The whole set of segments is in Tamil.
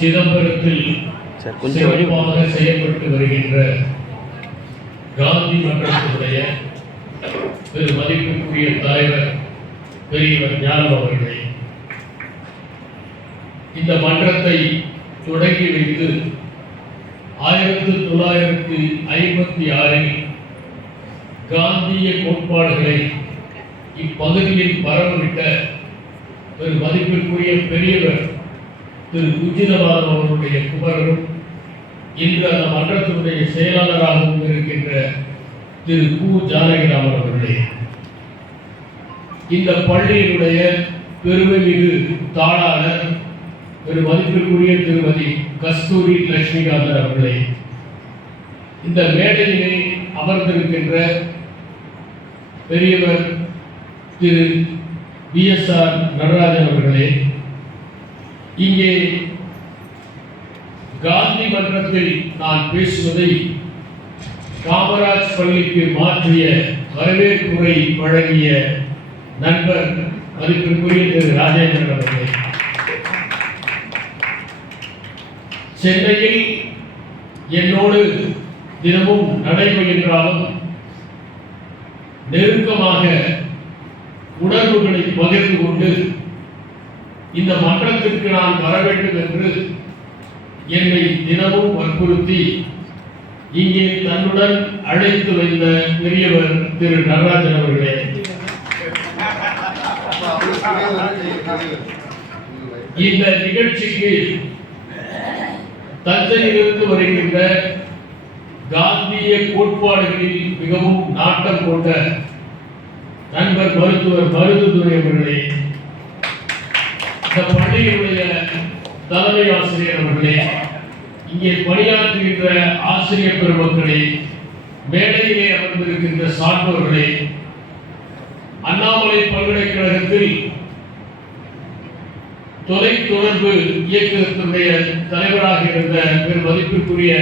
சிதம்பரத்தில் சிறப்பாக செயல்பட்டு வருகின்ற காந்தி மன்றத்தினுடைய திரு மதிப்புக்குரிய தலைவர் பெரியவர் ஞானம் அவர்களே இந்த மன்றத்தை தொடங்கி வைத்து ஆயிரத்தி தொள்ளாயிரத்தி ஐம்பத்தி ஆறில் காந்திய கோட்பாடுகளை இப்பகுதியில் பரவவிட்ட திரு மதிப்பிற்குரிய பெரியவர் திரு குஜிதவாதம் அவருடைய குமரரும் இன்று அந்த மன்றத்தினுடைய செயலாளராகவும் இருக்கின்ற திரு கு. ஜானகிராமன் அவர்களே இந்த பள்ளியினுடைய பெருமைமிகு தாளாளர் திரு மதிப்பிற்குரிய திருமதி கஸ்தூரி லட்சுமிகாந்தர் அவர்களே இந்த மேடையிலே அமர்ந்திருக்கின்ற பெரியவர் திரு பிஎஸ்ஆர் நடராஜன் அவர்களே இங்கே காந்தி மன்றத்தில் நான் பேசுவதை காமராஜ் பள்ளிக்கு மாற்றிய வரவேற்புரை வழங்கிய நண்பர் மதிப்பிற்குரிய திரு ராஜேந்திரன் அவர்களே. சென்னையில் என்னோடு தினமும் நடைபெறுகின்றாலும் நெருக்கமாக உணர்வுகளை பகிர்ந்து கொண்டு இந்த மன்றத்திற்கு நான் வர வேண்டும் என்று என்னை தினமும் வற்புறுத்தி இங்கே தன்னுடன் அழைத்து வைத்த பெரியவர் திரு நடராஜன் அவர்களே. இந்த நிகழ்ச்சிக்கு தஞ்சையிலிருந்து வருகின்ற காந்திய கோட்பாடுகளில் மிகவும் நாட்டம் கொண்ட நண்பர் மருத்துவர் மருதுதுரை அவர்களே. இந்த பள்ளியினுடைய தலைமை ஆசிரியர் அவர்களே இங்கே பணியாற்றுகின்ற ஆசிரியர் பெருமக்களே மேடையிலே அமர்ந்திருக்கின்ற சான்றோர்களே அண்ணாமலை பல்கலைக்கழகத்தில் தொலைத்தொடர்பு இயக்கத்தினுடைய தலைவராக இருந்த பெரும் மதிப்பிற்குரிய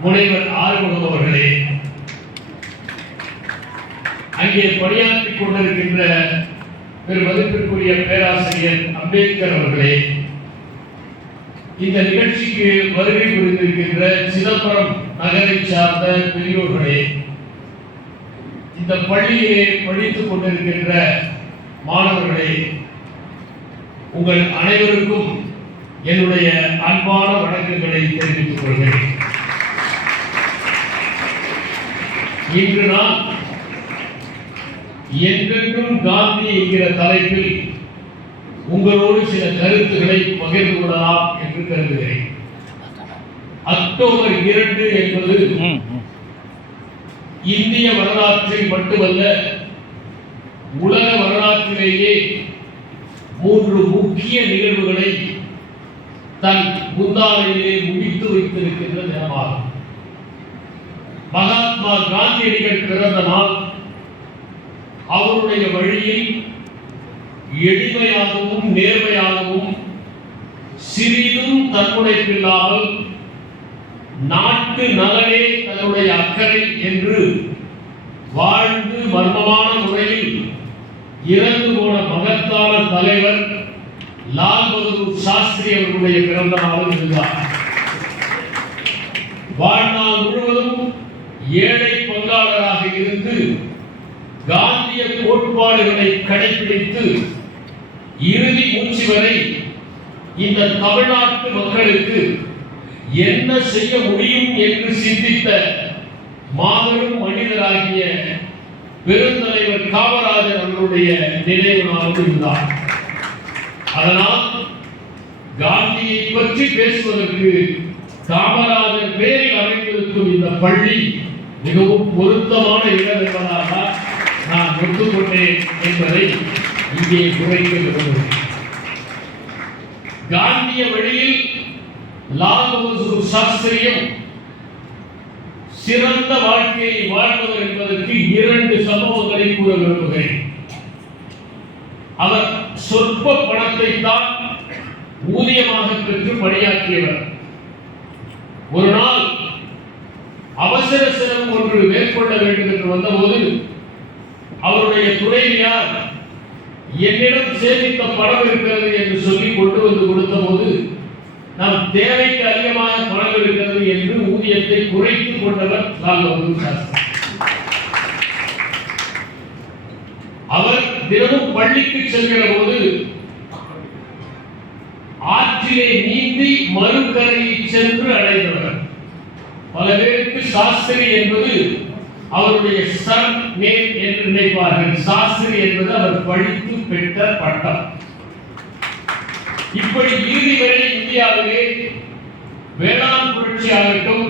முனைவர் ஆறுமுகம் அவர்களே அங்கே பணியாற்றிக் கொண்டிருக்கின்ற பெரும் மதிப்பிற்குரிய பேராசிரியர் அம்பேத்கர் அவர்களே இந்த நிகழ்ச்சிக்கு வருகை புரிந்திருக்கின்ற சிதம்பரம் நகரை சார்ந்த பெரியோர்களே இந்த பள்ளியை படித்துக் கொண்டிருக்கின்ற மாணவர்களே உங்கள் அனைவருக்கும் என்னுடைய அன்பான வணக்கங்களை தெரிவித்துக் கொள்கிறேன். இன்று நான் என்றென்றும் காந்தி என்கிற தலைப்பில் உங்களோடு சில கருத்துக்களை பகிர்ந்து கொள்ளலாம் என்று கருதுகிறேன். அக்டோபர் இரண்டு என்பது இந்திய வரலாற்றில் மட்டுமல்ல உலக வரலாற்றிலேயே மூன்று முக்கிய நிகழ்வுகளை தன் முந்தானையிலே முடித்து வைத்திருக்கின்ற தினமாகும். மகாத்மா காந்தியடிகள் பிறந்த நாள் அவருடைய வழியை எளிமையாகவும் நேர்மையாகவும் சிறிதும் தன்முனைப்பில்லாமல் நாட்டு நலனே தன்னுடைய அக்கறை என்று வாழ்ந்து மர்மமான முறையில் இறந்து போன மகத்தான தலைவர் லால் பகதூர் சாஸ்திரி அவர்களுடைய பிறந்த நாளும் இருந்தார் வாழ்நாள் முழுவதும் ஏழை பங்காளராக இருந்து காந்திய கோட்பாடுகளை கடைபிடித்து இறுதி மூச்சு வரை இந்த தமிழ்நாட்டு மக்களுக்கு என்ன செய்ய முடியும் என்று சிந்தித்த மாபெரும் மனிதராகிய பெருந்தலைவர் காமராஜர் அவர்களுடைய நினைவு நாள் இருந்தார் அதனால் காந்தியை பற்றி பேசுவதற்கு காமராஜர் பேரில் அமைந்திருக்கும் இந்த பள்ளி மிகவும் பொருத்தமான இடம் என்பதாக நான் ஒத்துக்கொண்டேன் என்பதை இங்கே குறைக்க விரும்புகிறேன். காந்திய வழியில் லால் பகதூர் சாஸ்திரியும் சிறந்த வாழ்க்கையை வாழ்ந்தவர் என்பதற்கு இரண்டு சம்பவங்களை கூற விரும்புகிறேன். அவர் சொற்ப பணத்தை தான் ஊதியமாக பெற்று பணியாற்றியவர். ஒரு நாள் அவசர சிரமம் ஒன்று மேற்கொள்ள வேண்டும் என்று வந்தபோது அவருடைய துறைவியார் என்னிடம் சேமித்த பணம் இருக்கிறது என்று சொல்லி கொண்டு வந்து கொடுத்த போது நம் தேவைக்கு அதிகமான பணம் இருக்கிறது என்று ஊதியத்தை குறைத்துக் கொண்டவர் லால் பகதூர் சாஸ்திரி. அவர் தினமும் பள்ளிக்கு செல்கிற போது ஆற்றிலே நீந்தி மறுக்கரையை சென்று அடைந்தவர். பல பேருக்கு சாஸ்திரி என்பது அவருடைய சரண் மேல் என்று நினைப்பார்கள். சாஸ்திரி என்பது அவர் படித்து பெற்ற பட்டம். இப்படி இறுதி வரை இந்தியாவிலே வேளாண் புரட்சி ஆகட்டும்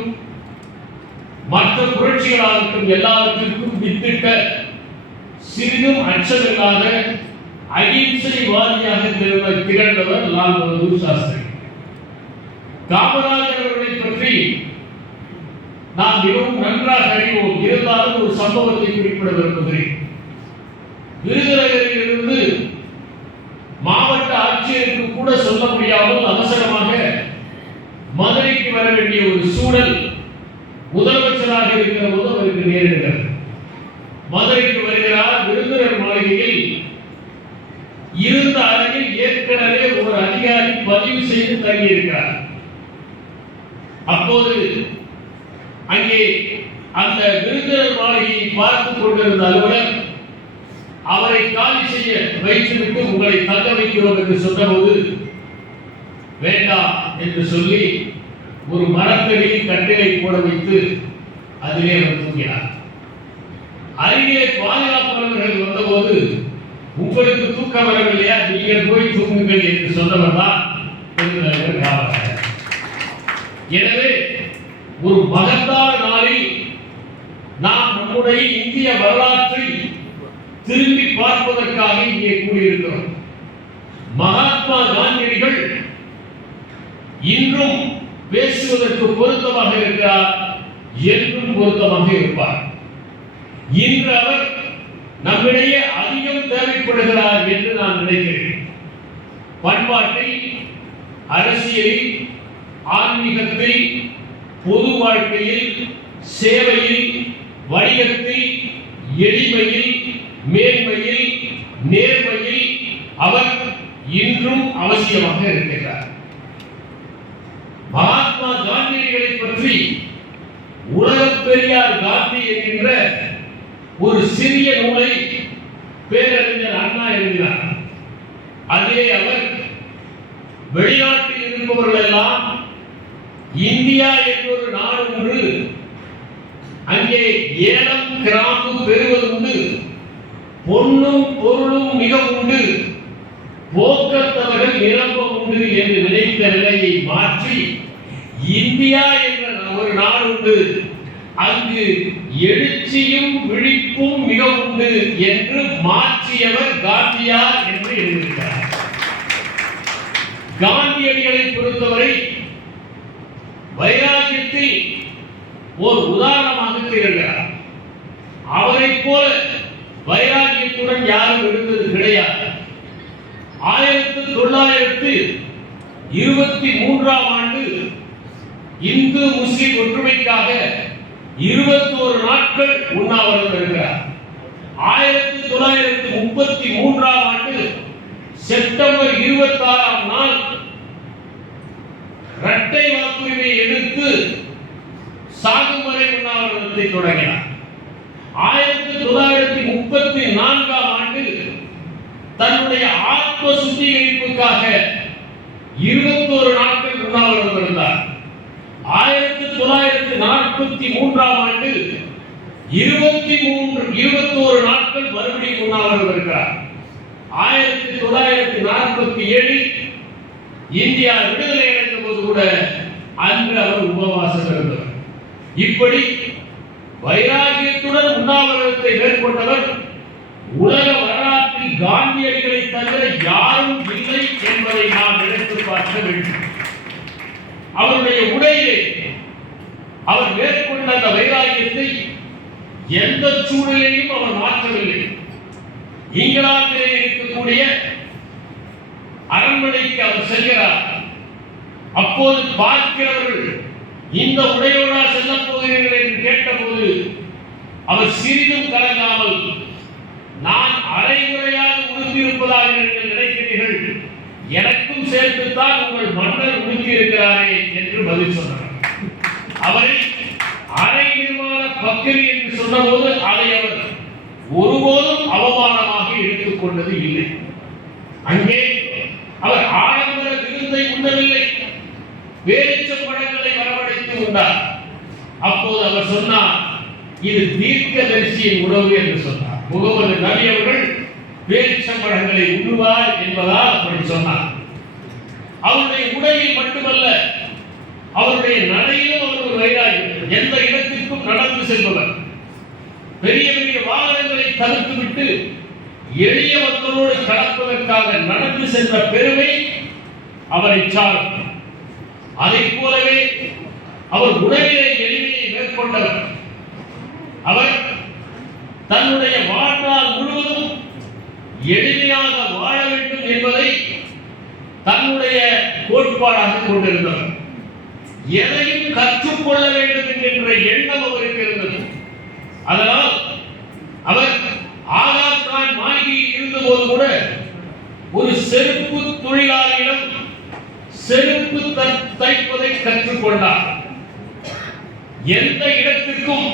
மற்ற புரட்சிகளாகட்டும் எல்லாவற்றிற்கும் வித்திட்ட சிறிதும் அச்சமில்லாத அகிம்சைவாதியாக திகழ்ந்தவர் லால் பகதூர் சாஸ்திரி. காமராஜர் அவர்களை பற்றி நாம் மிகவும் நன்றாக அறிவோம். இருந்தாலும் ஒரு சம்பவத்தை குறிப்பிட விரும்புகிறேன் விருதுநகரில் இருந்து மாவட்ட ஆட்சியருக்கு கூட சொல்ல முடியாமல் அவசரமாக மதுரைக்கு வர வேண்டிய ஒரு சூழல் முதலமைச்சராக இருக்கிற போது அவருக்கு நேரிடுகிறது. மதுரைக்கு வருகிறார் விருந்தினர் மாளிகையில். இருந்த அறையில் ஏற்கனவே ஒரு அதிகாரி பதிவு செய்து தங்கியிருக்கிறார். அப்போது அங்கே அந்த விருந்தினர் மாளிகையை பார்த்து கொண்டிருந்த அலுவலர் அவரை காலி செய்ய வைத்துவிட்டு உங்களை தங்க வைக்கிறோம் என்று சொன்னபோது வேண்டாம் என்று சொல்லி ஒரு மரத்தடியில் கட்டிலை போட வைத்து அதிலே அவர் தூங்கினார். அருகே பாதுகாப்பாளர்கள் வந்தபோது உங்களுக்கு தூக்கம் வரவில்லையா? நீங்கள் போய் தூங்குங்கள் என்று சொன்னவர் தான் எனவே ஒரு மகத்தான நாளில் நாம் நம்முடைய இந்திய வரலாற்றை திரும்பி பார்ப்பதற்காக இங்கே கூடியிருக்கிறோம். மகாத்மா காந்தியடிகள் இன்றும் பேசுவதற்கு பொருத்தமாக இருக்கிறார் என்றும் பொருத்தமாக இருப்பார். இன்று அவர் நம்மிடையே அதிகம் தேவைப்படுகிறார் என்று நான் நினைக்கிறேன். பண்பாட்டில் அரசியலில் ஆன்மீகத்தில் வாழ்க்கையில் சேவையில் வணிகத்தில் எளிமையில் மேன்மையில் நேர்மையில் அவர் இன்றும் அவசியமாக இருக்கிறார் மகாத்மா காந்தியடிகளை பற்றி உலகப் பெரியார் காந்தி என்கின்ற ஒரு சிறிய நூலை பேரறிஞர் அண்ணா எழுதினார். அதிலே அவர் வெளிநாட்டு இருப்பவர்கள் எல்லாம் இந்தியா என்ற ஒரு நாடு உண்டு அங்கே ஏலம் கிராம்பு பெறுவது உண்டு. பொன்னும் பொருளும் மிக உண்டு. போக்கத்தவர்கள் நிரம்ப உண்டு என்று நினைத்த நிலையை மாற்றி இந்தியா என்ற ஒரு நாடு உண்டு. அங்கு எழுச்சியும் விழிப்பும் மிக உண்டு என்று மாற்றியவர் காந்தியார் என்று எழுதியிருக்கிறார். காந்தியடிகளை பொறுத்தவரை வைராக்கியத்தை ஒரு உதாரணமாக திகழ்கிறார். அவரைப் போல வைராகியத்துடன் யாரும் இருந்தது கிடையாது. ஆயிரத்தி தொள்ளாயிரத்து இருபத்தி மூன்றாம் ஆண்டு இந்து முஸ்லிம் ஒற்றுமைக்காக இருபத்தோரு நாட்கள் உண்ணாவிரதம் இருக்கிறார். ஆயிரத்தி தொள்ளாயிரத்தி முப்பத்தி மூன்றாம் ஆண்டு செப்டம்பர் இருபத்தாறாம் நாள் இரட்டை வாக்குரிமையை எடுத்து சாகுமறை உண்ணாவிரதத்தை தொடங்கினார். ஆயிரத்தி தொள்ளாயிரத்தி முப்பத்தி நான்காம் ஆண்டு தன்னுடைய ஆத்ம சுத்திகரிப்புக்காக இருபத்தோரு நாட்கள் உண்ணாவிரதம் இருந்தார். ஆயிரத்தி தொள்ளாயிரத்தி நாற்பத்தி மூன்றாம் ஆண்டு இருபத்தி மூன்று இருபத்தோரு நாட்கள் மறுபடியும் உண்ணாவிரதம் இருக்கிறார். ஆயிரத்தி தொள்ளாயிரத்தி நாற்பத்தி ஏழில் இந்தியா விடுதலை அடைந்த போது கூட அன்று அவர் உபவாசம் இருந்தார் இப்படி வைராகியத்துடன் உண்ணாவிரதத்தை மேற்கொண்டவர் உலக வரலாற்றில் காந்தியடிகளை தவிர யாரும் இல்லை என்பதை நாம் நினைத்து பார்க்க வேண்டும். அவருடைய உடையிலே அவர் மேற்கொண்ட அந்த வைராகியத்தை எந்த சூழலையும் அவர் மாற்றவில்லை. இங்கிலாந்திலே இருக்கக்கூடிய அரண்மனைக்கு அவர் செல்கிறார். அப்போது பார்க்கிறவர்கள் இந்த உடையோடா செல்ல போகிறீர்கள் என்று கேட்டபோது அவர் சிறிதும் கலங்காமல் நான் அரைகுறையாக உடுத்தியிருப்பதாக என்று நீங்கள் நினைக்கிறீர்கள். எனக்கும் சேர்த்துத்தான் உங்கள் மன்னர் உறுதி இருக்கிறாரே என்று பதில் சொன்னார். அவரை அரை நிர்வாண பக்கரி என்று சொன்னபோது அதை அவர் ஒருபோதும் அவமானமாக எடுத்துக்கொண்டது இல்லை. அங்கே அவர் ஆடம்பர விருந்தை உண்ணவில்லை. பேரிச்ச படங்களை கொண்டார் அப்போது அவர் சொன்னார் இது தீர்க்கதரிசியின் உணவு என்று சொன்னார். முகமது நபி அவர்கள் பேரிச்சம்பழங்களை உண்ணுவார் என்பதால் அப்படி சொன்னார். அவருடைய உடையில் மட்டுமல்ல அவருடைய நடையிலும் அவர் ஒரு வைராகி எந்த இடத்திற்கும் நடந்து செல்பவர். பெரிய பெரிய வாகனங்களை தவிர்த்துவிட்டு எளிய மக்களோடு கலப்பதற்காக நடந்து சென்ற பெருமை அவரை சாரும் அதைப் போலவே அவர் உணவிலே எளிமையை மேற்கொண்டவர். அவர் தன்னுடைய வாழ்நாள் முழுவதும் எளிமையாக வாழ வேண்டும் என்பதை தன்னுடைய கோட்பாடாக கொண்டிருந்தவர். எதையும் கற்றுக்கொள்ள வேண்டும் என்கின்ற எண்ணம் அவருக்கு இருந்தது. அதனால் அவர் ஆகா கான் மாளிகையில் இருந்தபோது கூட ஒரு செருப்பு தொழிலாளியிடம் செருப்பு தைப்பதை கற்றுக்கொண்டார். எந்த இடத்திற்கும்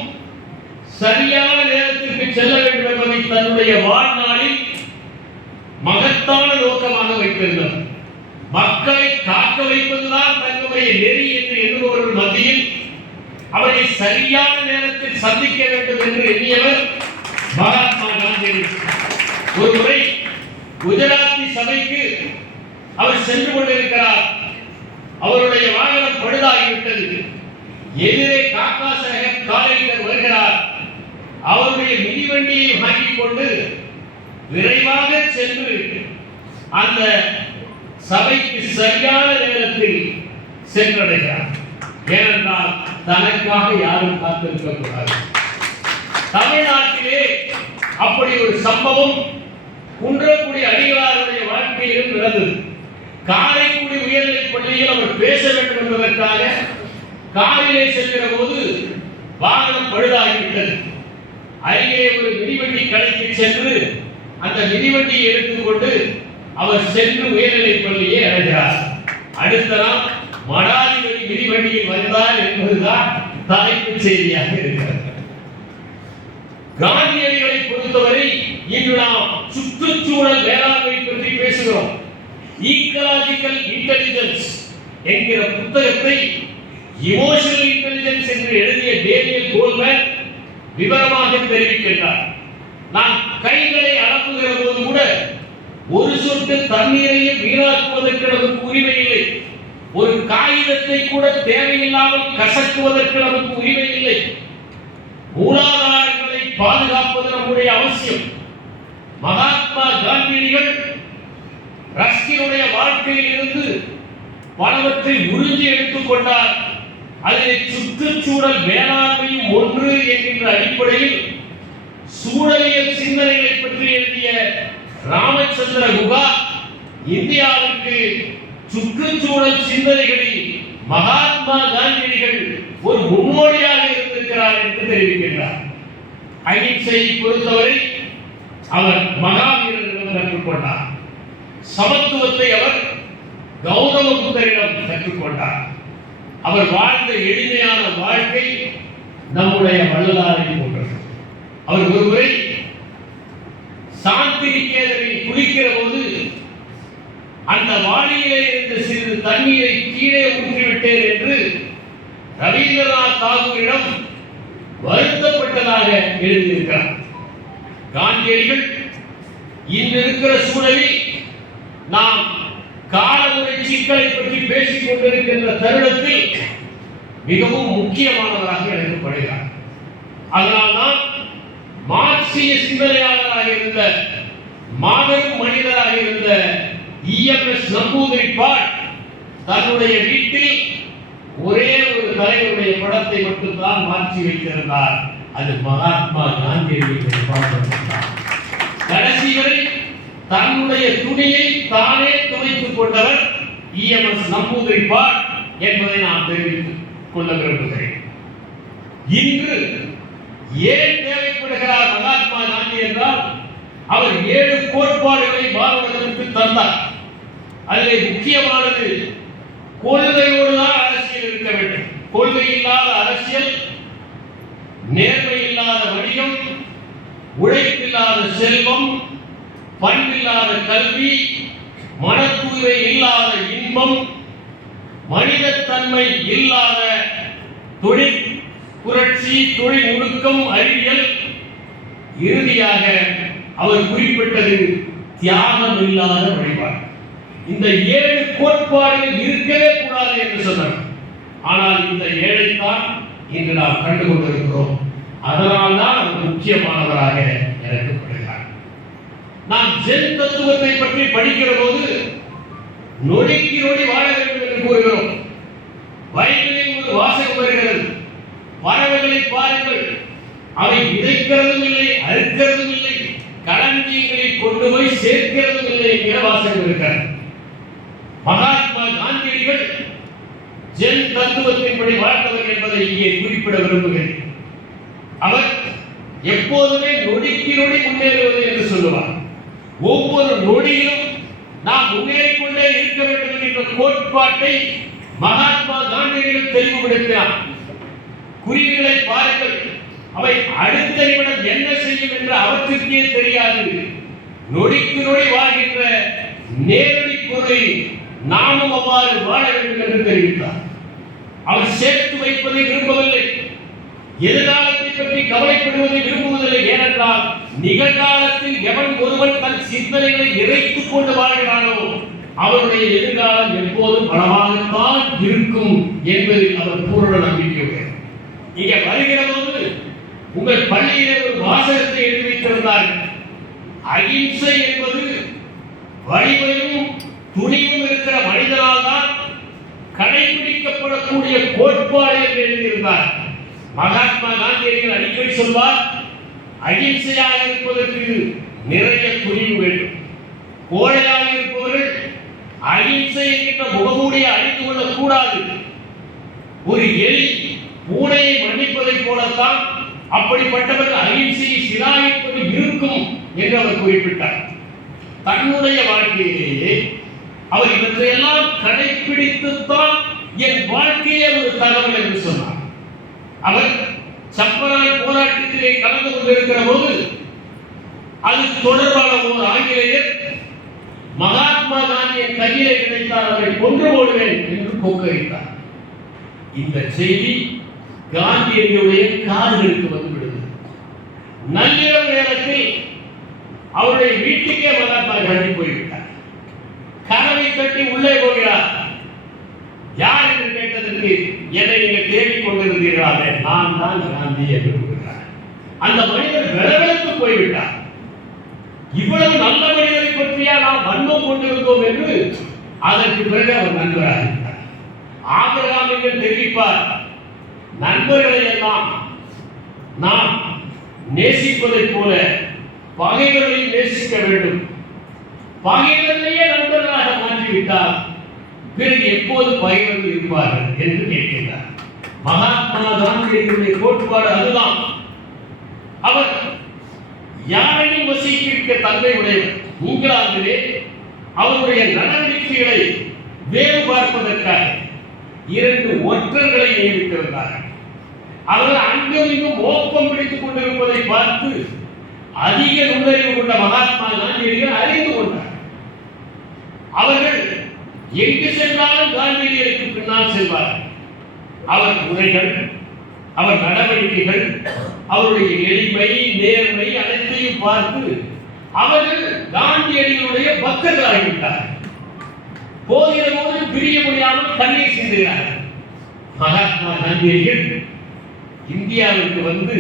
சரியான நேரத்திற்கு செல்ல வேண்டும் என்பதை தன்னுடைய வாழ்நாளில் மகத்தான நோக்கமாக வைத்திருந்தார் மக்களை காக்க வைப்பதுதான் தங்களுடைய நெறி என்று எண்ணுபவர்கள் மத்தியில் அவரை சரியான நேரத்தில் சந்திக்க வேண்டும் என்று எண்ணியவர் மகாத்மா காந்தி ஒரு முறை குஜராத்தி சபைக்கு அவர் சென்று கொண்டிருக்கிறார். அவருடைய வாகனம் பழுதாகிவிட்டது. எதிரே காக்கா சாஹேப் வருகிறார். அவருடைய மிதிவண்டியை வாங்கிக் கொண்டு விரைவாக சென்று அந்த சபைக்கு சரியான நேரத்தில் சென்றடைகிறார். ஏனென்றால் தனக்காக யாரும் காத்திருக்க கூடாது. தமிழ்நாட்டிலே அப்படி ஒரு சம்பவம் குன்றக்குடி அடிகளாருடைய வாழ்க்கையிலும் நடந்தது. காரைக்குடி உயர்நிலைப் பள்ளியில் அவர் பேச வேண்டும் என்பதற்காக காரிலே செல்கிற போது வாகனம் பழுதாகிவிட்டது. அருகே ஒரு மிதிவண்டி கடைக்கு சென்று அந்த மிதிவண்டியை எடுத்துக்கொண்டு அவர் சென்று உயர்நிலைப் பள்ளியை அடைகிறார். அடுத்த நாள் மடாதிபதி மிதிவண்டியில் வந்தார் என்பதுதான் தலைப்பு செய்தியாக இருக்கிறது. காந்தியடிகளை பொறுத்தவரை இன்று நாம் சுற்றுச்சூழல் வேளாண்மை பற்றி பேசுகிறோம். ஈக்கலாஜிக்கல் இன்டெலிஜென்ஸ் என்கிற புத்தகத்தை இமோஷனல் இன்டெலிஜென்ஸ் என்று எழுதிய டேனியல் கோல்மேன் விவரமாக தெரிவிக்கின்றார். நாம் கைகளை அலம்புகிற போது கூட ஒரு சொட்டு தண்ணீரையும் வீணாக்குவதற்கு நமக்கு உரிமை இல்லை. ஒரு காகிதத்தை கூட தேவையில்லாமல் கசக்குவதற்கு நமக்கு உரிமை இல்லை. மூலாதாரங்களை பாதுகாப்பது நம்முடைய அவசியம். மகாத்மா காந்தியடிகள் ரஷ்யனுடைய வாழ்க்கையில் இருந்து பலவற்றை உறிஞ்சி எடுத்துக் அதனை சுற்றுச்சூழல் மேலாண்மையும் ஒன்று என்கின்ற அடிப்படையில் சூழலியல் சிந்தனைகளை பற்றி எழுதிய ராமச்சந்திர குகா இந்தியாவிற்கு சுற்றுச்சூழல் சிந்தனைகளில் மகாத்மா காந்தியடிகள் ஒரு முன்னோடியாக இருந்திருக்கிறார் என்று தெரிவிக்கின்றார். அகிம்சையை பொறுத்தவரை அவர் மகாவீரரிடம் கற்றுக்கொண்டார் சமத்துவத்தை அவர் கௌதம புத்தரிடம் கற்றுக்கொண்டார் அவர் வாழ்ந்த எளிமையான வாழ்க்கை நம்முடைய வள்ளலாரை போன்றது. அவர் ஒருமுறை சாந்தி குளிக்கிற போது அந்த வாளியிலே இருந்த சிறிது தண்ணீரை கீழே ஊற்றிவிட்டேன் என்று ரவீந்திரநாத் தாகூரிடம் வருத்தப்பட்டதாக எழுதியிருக்கிறார். காந்தியடிகள் இன்று இருக்கிற சூழலில் நாம் காலமுறை சிக்கலை பற்றி பேசிக் கொண்டிருக்கின்ற தருணத்தில் மிகவும் முக்கியமானவராக எடுக்கப்படுகிறார். அதனால்தான் மார்க்சிய சிந்தனையாளராக இருந்த மாபெரும் மனிதராக இருந்த இஎம்எஸ் நம்பூதிரிப்பாட் தன்னுடைய வீட்டில் ஒரே ஒரு தலைவருடைய படத்தை மட்டும்தான் மாற்றி வைத்திருந்தார். அது மகாத்மா காந்தியடிகளுடைய படம் கடைசி வரை தன்னுடைய துணியை தானே துவைத்துக் கொண்டவர் இஎம்எஸ் நம்பூதிரிப்பாட் என்பதை நான் தெரிவித்தேன் கொள்ள விரும்புகிறேன் இன்று ஏன் தேவைப்படுகிறார் மகாத்மா காந்தி என்றால் அவர் ஏழு கோட்பாடுகளை பாரதத்திற்கு தந்தார். அதிலே முக்கியமானது கொள்கையோடு தான் அரசியல் இருக்க வேண்டும். கொள்கை இல்லாத அரசியல் நேர்மை இல்லாத வணிகம் உழைப்பில்லாத செல்வம் பண்பில்லாத கல்வி மன தூய்மை இல்லாத இன்பம் மனிதத்தன்மை இல்லாத தொழில் புரட்சி தொழில் நுணுக்கம் அறிவியல் இறுதியாக அவர் குறிப்பிட்டது தியாகம் இல்லாத வழிபாடு. இந்த ஏழு கோட்பாடுகள் இருக்கவே கூடாது என்று சொன்னார். ஆனால் இந்த ஏழைத்தான் இன்று நாம் கண்டு கொண்டிருக்கிறோம் அதனால் தான் அவர் முக்கியமானவராக இறக்கப்படுகிறார். நாம் ஜென் தத்துவத்தை பற்றி படிக்கிற போது நொடிக்கு நொடி வாழ வேண்டும் என்று கூறுகிறோம். பைபிளில் ஒரு வாசகம் வருகிறது. பறவைகளை பாருங்கள். அவை விதைக்கிறதும் இல்லை அறுக்கிறதும் இல்லை களஞ்சியங்களில் கொண்டு போய் சேர்க்கிறதும் இல்லை என்கிற வாசகம் இருக்கிறது மகாத்மா காந்தியடிகள் ஜென் தத்துவத்தின்படி வாழ்ந்தவர் என்பதை இங்கே குறிப்பிட விரும்புகிறேன். அவர் எப்போதுமே நொடிக்கு நொடி முன்னேறுவது என்று சொல்லுவார். ஒவ்வொரு நொடியிலும் நாம் முன்னேறிக் கொண்டே இருக்க வேண்டும் என்ற கோட்பாட்டை மகாத்மா காந்தியிடம் தெளிவுபடுத்தினார். குறிகளை பாருங்கள். அவை அடுத்த நிமிடம் என்ன செய்யும் என்று அவற்றுக்கே தெரியாது. நொடிக்கு நொடி வாழ்கின்ற நேரடி பொருளை நாமும் அவ்வாறு வாழ வேண்டும் என்று தெரிவித்தார். அவர் சேர்த்து வைப்பதை விரும்பவில்லை. எதிர்காலத்தை பற்றி கவலைப்படுவதை விரும்புவதில்லை ஏனென்றால் நிகழ்காலத்தில் எவன் ஒருவன் தன் சிந்தனைகளை நிறைத்துக் கொண்டு வாழ்கிறானோ அவருடைய எதிர்காலம் எப்போதும் பலமாகத்தான் இருக்கும் என்பதில் அவர் பூரண நம்பிக்கையுடையவர் இங்கே வருகிற போது உங்கள் பள்ளியிலே ஒரு வாசகத்தை எழுதி வைத்திருந்தார்கள் அகிம்சை என்பது வலிமையும் துணிவும் இருக்கிற மனிதனால் தான் கடைபிடிக்கப்படக்கூடிய கோட்பாடு என்று எழுதியிருந்தார். மகாத்மா காந்தியடிகள் அடிக்கடி சொல்வார் அகிம்சையாக இருப்பதற்கு நிறைய துணிவு வேண்டும். கோழையாக இருப்பவர்கள் அகிம்சை என்கின்ற முகமூடியை அணிந்து கொள்ளக் கூடாது ஒரு எலி பூனையை மன்னிப்பதைப் போலத்தான் அப்படிப்பட்டவர்கள் அகிம்சையை சிலாயிப்பது இருக்கும் என்று அவர் குறிப்பிட்டார். தன்னுடைய வாழ்க்கையிலேயே அவர் இவற்றையெல்லாம் கடைபிடித்துத்தான் என் வாழ்க்கையே ஒரு தகவல் என்று சொன்னார். அவர் சப்பராய் போராட்டத்திலே கலந்து கொண்டிருக்கிற போது அது தொடர்பான ஒரு ஆங்கிலேயர் மகாத்மா காந்தியை கையிலே கிடைத்தால் அவரை கொன்று போடுவேன் என்று கொக்கரித்தார் இந்த செய்தி காந்தியடியுடைய காதுகளுக்கு வந்துவிடுது. நள்ளிரவு நேரத்தில் அவருடைய வீட்டுக்கே மகாத்மா காந்தி போய்விட்டார். கதவை தட்டி உள்ளே போகிறார் யார் என்று கேட்டதற்கு என்னை நீங்கள் நான் தான் காந்தி என்று கூறுகிறார் அந்த மனிதர் விளவெடுத்து போய்விட்டார். இவ்வளவு நல்ல மனிதரை பற்றியா நாம் வன்மம் கொண்டிருந்தோம் என்று அதற்கு பிறகு அவர் நண்பராக இருந்தார். ஆபிரகாம் என்று தெரிவிப்பார் நண்பர்களை எல்லாம் நாம் நேசிப்பதைப் போல பகைவர்களையும் நேசிக்க வேண்டும். பகைவர்களையே நண்பர்களாக மாற்றிவிட்டார் பிறகு எப்போது பகைவர்கள் இருப்பார்கள் என்று கேட்கின்றார். மகாத்மா காந்தியடிகளுடைய கோட்பாடு அதுதான். அவர் யாரையும் வசிக்க தன்மை உடையவர் இங்கிலாந்திலே அவருடைய நடவடிக்கைகளை வேறு பார்ப்பதற்காக இரண்டு ஒற்றர்களை நியமித்திருந்தார்கள். அவர்கள் அங்கிருந்தும் ஓப்பம் பிடித்துக் கொண்டிருப்பதை பார்த்து அதிக நுண்ணறிவு கொண்ட மகாத்மா காந்தியடிகள் அறிந்து கொண்டார் அவர்கள் எங்கு சென்றாலும் காந்தியடிகளுக்கு பின்னால் செல்வார்கள். அவர் உரைகள் அவர் நடவடிக்கைகள் அவருடைய எளிமை நேர்மை அனைத்தையும் பார்த்து அவர்கள் காந்தியடிகளுடைய பக்தர்களாகிவிட்டார் போகிற போது பிரிய முடியாமல் கண்ணீர் சிந்துகிறார்கள். மகாத்மா காந்தியடிகள் இந்தியாவிற்கு வந்து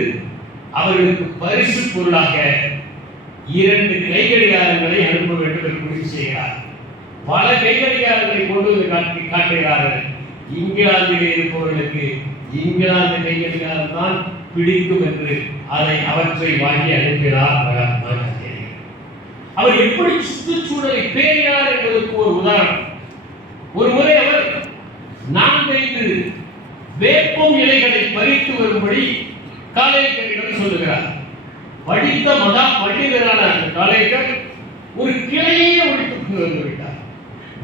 அவர்களுக்கு பரிசு பொருளாக இரண்டு கைகடிகாரங்களை அனுப்ப வேண்டும் என்று முடிவு செய்கிறார். பல கைகடிகாரங்களை கொண்டு வந்து காட்டுகிறார்கள். இங்கிலாந்திலே இருப்பவர்களுக்கு இங்கிலாந்து கைகடிகாரம் தான் பிடிக்கும் என்று அதை அவற்றை வாங்கி அனுப்பினார் மகாத்மா அவர் எப்படி சுற்றுச்சூழலை பேணினார் என்பதற்கு ஒரு உதாரணம். ஒரு முறை அவர் நான்கைந்து வேப்பம் இலைகளை பறித்து வரும்படி காலேக்கரிடம் சொல்லுகிறார். படித்த மகா பண்டிதரான அந்த ஒரு கிளையே ஒழித்து வந்து விட்டார்.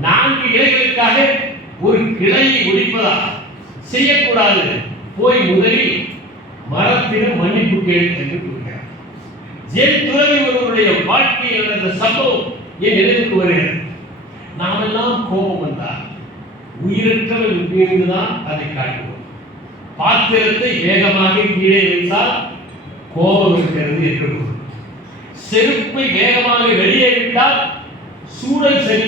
நான்கு இலைகளுக்காக ஒரு கிளையை ஒழிப்பதா செய்யக்கூடாது. போய் முதலில் மரத்திடம் மன்னிப்பு கேள் என்று கூறுகிறார். ஜென் துறவி ஒருவருடைய வாழ்க்கையில் நடந்த சம்பவம் என் நினைவுக்கு வருகிறது. நாமெல்லாம் கோபம் வந்தால் உயிரற்றவர் மீதுதான் அதை காட்டுவோம். பாத்திரத்தை வேகமாக கீழே வைத்தால் கோபம் இருக்கிறது என்று பொருள். செருப்பை வேகமாக வெளியே விட்டால் சூழல் சரி